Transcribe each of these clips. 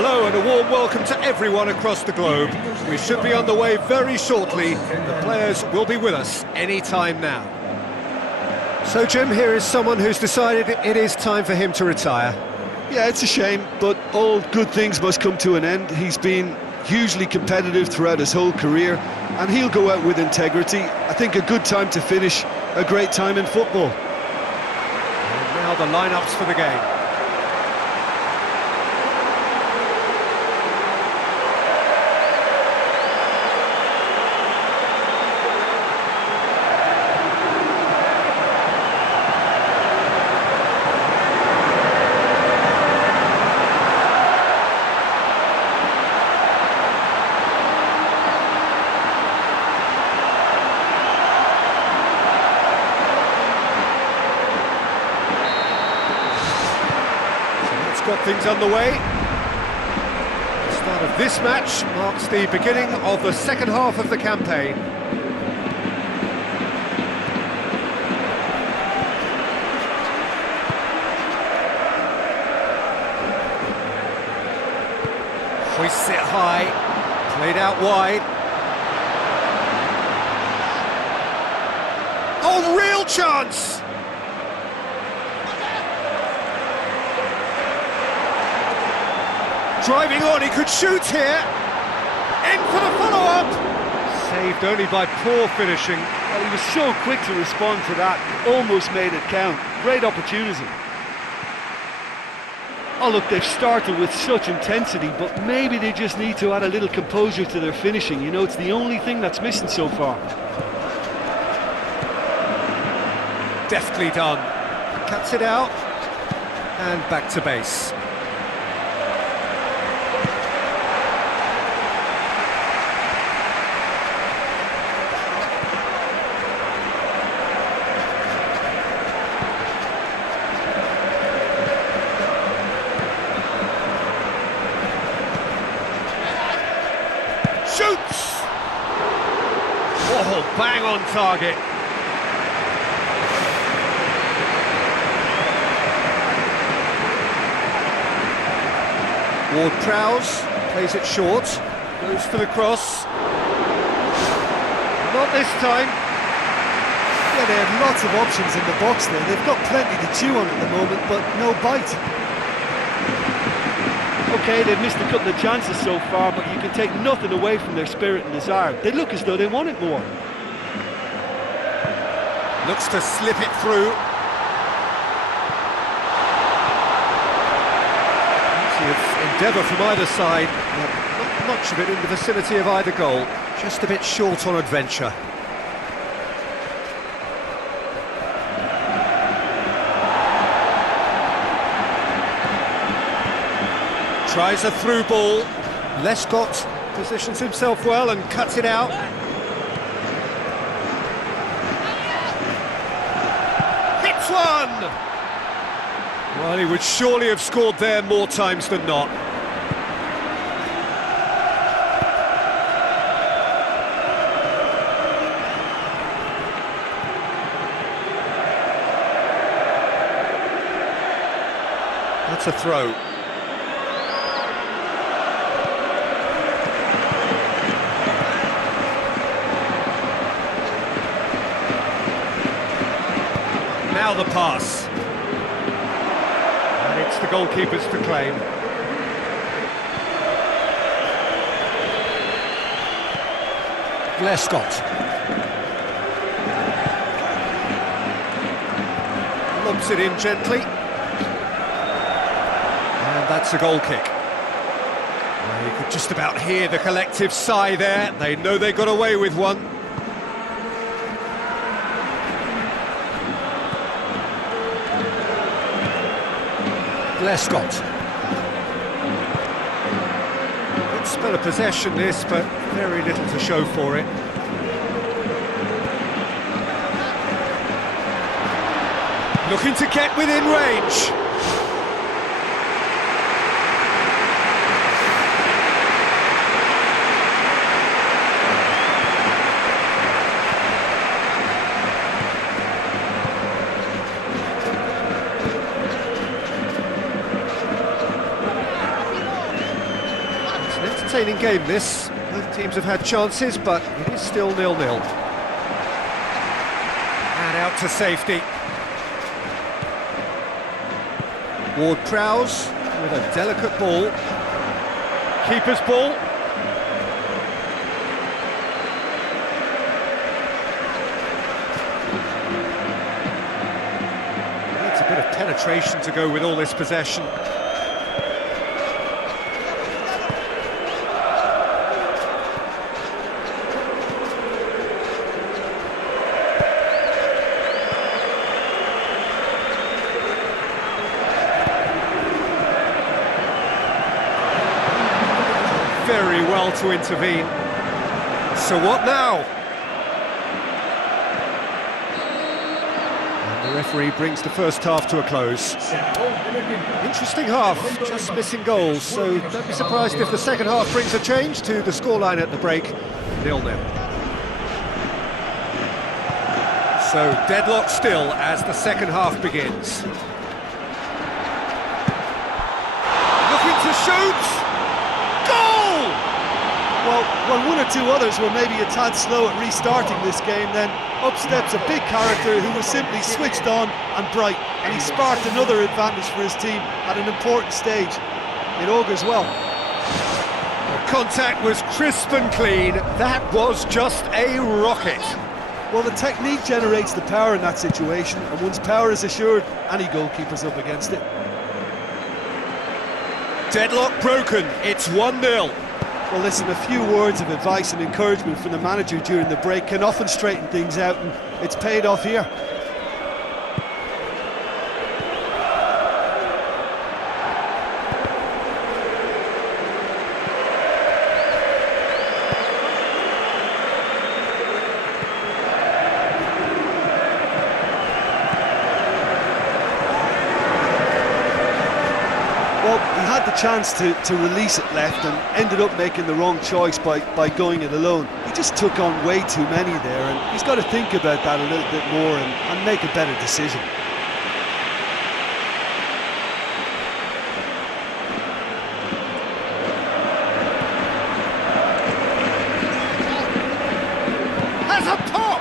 Hello and a warm welcome to everyone across the globe. We should be on the way very shortly. The players will be with us any time now. So Jim, here is someone who's decided it is time for him to retire. Yeah, it's a shame, but all good things must come to an end. He's been hugely competitive throughout his whole career, and he'll go out with integrity. I think a good time to finish, a great time in football. And now the lineups for the game. Got things underway. The start of this match marks the beginning of the second half of the campaign. Hoists it high, played out wide. Oh, real chance! Driving on, he could shoot here. In for the follow-up. Saved only by poor finishing. Well, he was so quick to respond to that, almost made it count. Great opportunity. Oh look, they've started with such intensity, but maybe they just need to add a little composure to their finishing. You know, it's the only thing that's missing so far. Deftly done. Cuts it out. And back to base. Shoots! Oh, bang on target. Ward-Prowse plays it short, goes for the cross. Not this time. Yeah, they have lots of options in the box there. They've got plenty to chew on at the moment, but no bite. Okay, they've missed a couple of chances so far, but you can take nothing away from their spirit and desire. They look as though they want it more. Looks to slip it through. Endeavour from either side, but not much of it in the vicinity of either goal. Just a bit short on adventure. Tries a through ball. Lescott positions himself well and cuts it out. Hits one! Well, he would surely have scored there more times than not. That's a throw. Now the pass. And it's the goalkeepers to claim. Lescott. Lobs it in gently. And that's a goal kick. Well, you could just about hear the collective sigh there. They know they got away with one. Lescott. Good spell of possession this, but very little to show for it. Looking to get within range. entertaining game, this. Both teams have had chances, but it is still 0-0. And out to safety. Ward-Prowse with a delicate ball. Keeper's ball. Needs a bit of penetration to go with all this possession. Very well to intervene. So what now? And the referee brings the first half to a close. Interesting half, just missing goals, so don't be surprised if the second half brings a change to the scoreline at the break, 0-0. So deadlock still as the second half begins. Looking to shoot! Well, when one or two others were maybe a tad slow at restarting this game, then up steps a big character who was simply switched on and bright, and he sparked another advantage for his team at an important stage. It augurs well. The contact was crisp and clean. That was just a rocket. Well, the technique generates the power in that situation, and once power is assured, any goalkeeper's up against it. Deadlock broken, it's 1-0. Well, listen, a few words of advice and encouragement from the manager during the break can often straighten things out, and it's paid off here. Well, he had the chance to release it left and ended up making the wrong choice by going it alone. He just took on way too many there, and he's got to think about that a little bit more and make a better decision. Has a pop!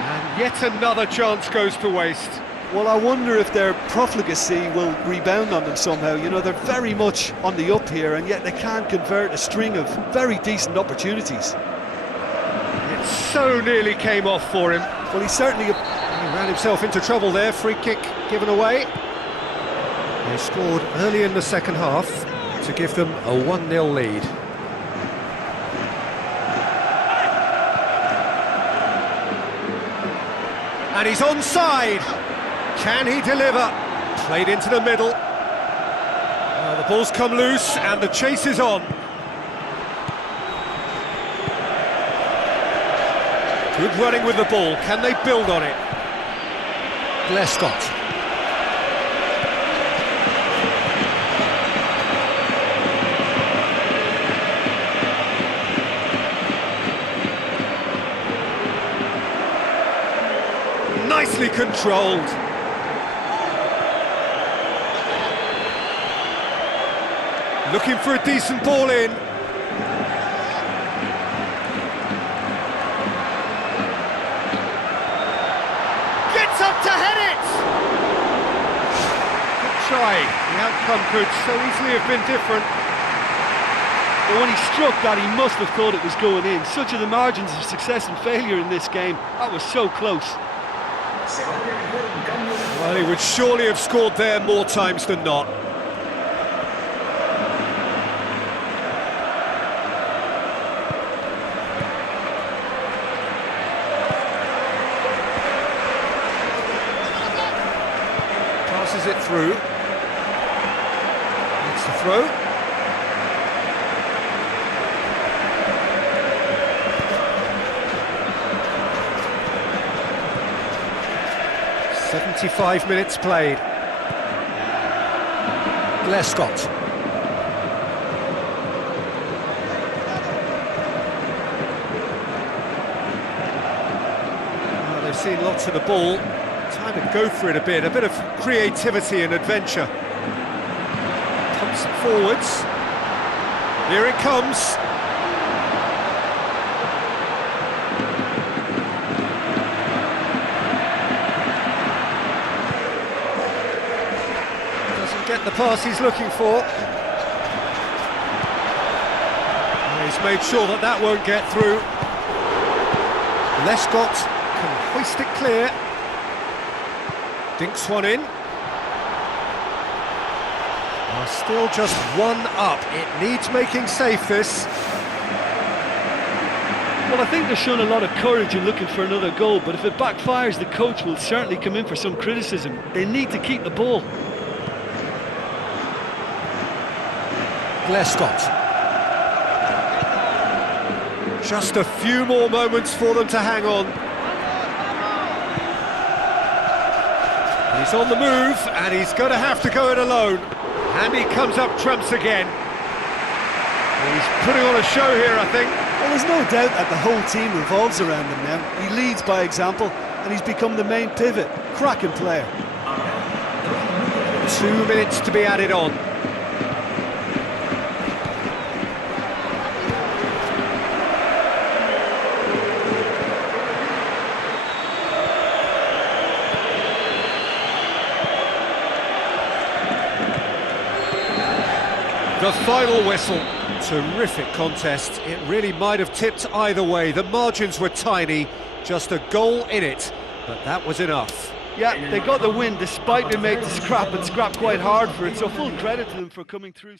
And yet another chance goes to waste. Well, I wonder if their profligacy will rebound on them somehow. You know, they're very much on the up here, and yet they can't convert a string of very decent opportunities. It so nearly came off for him. Well, he certainly... He ran himself into trouble there, free kick given away. They scored early in the second half to give them a 1-0 lead. And he's onside. Can he deliver? Played into the middle. The ball's come loose and the chase is on. Good running with the ball. Can they build on it? Lescott. Nicely controlled. Looking for a decent ball in. Gets up to head it! Good try. The outcome could so easily have been different. But when he struck that, he must have thought it was going in. Such are the margins of success and failure in this game. That was so close. Well, he would surely have scored there more times than not. Passes it through. It's the throw. "75 minutes played." Lescott. Well, they've seen lots of the ball. Time to go for it a bit of creativity and adventure. Pumps it forwards. Here it comes. get the pass he's looking for. He's made sure that that won't get through. Lescott can hoist it clear. Dinks one in. Still just one up. It needs making safe, this. Well, I think they're showing a lot of courage in looking for another goal, but if it backfires, the coach will certainly come in for some criticism. They need to keep the ball. Lescott. Just a few more moments for them to hang on. He's on the move, and he's going to have to go it alone. And he comes up trumps again. He's putting on a show here, I think. Well, there's no doubt that the whole team revolves around him now. He leads by example, and he's become the main pivot. Cracking player. 2 minutes to be added on. The final whistle. Terrific contest. It really might have tipped either way. The margins were tiny, just a goal in it, but that was enough. Yeah, they got the win despite being made to scrap and scrap quite hard for it, so full credit to them for coming through.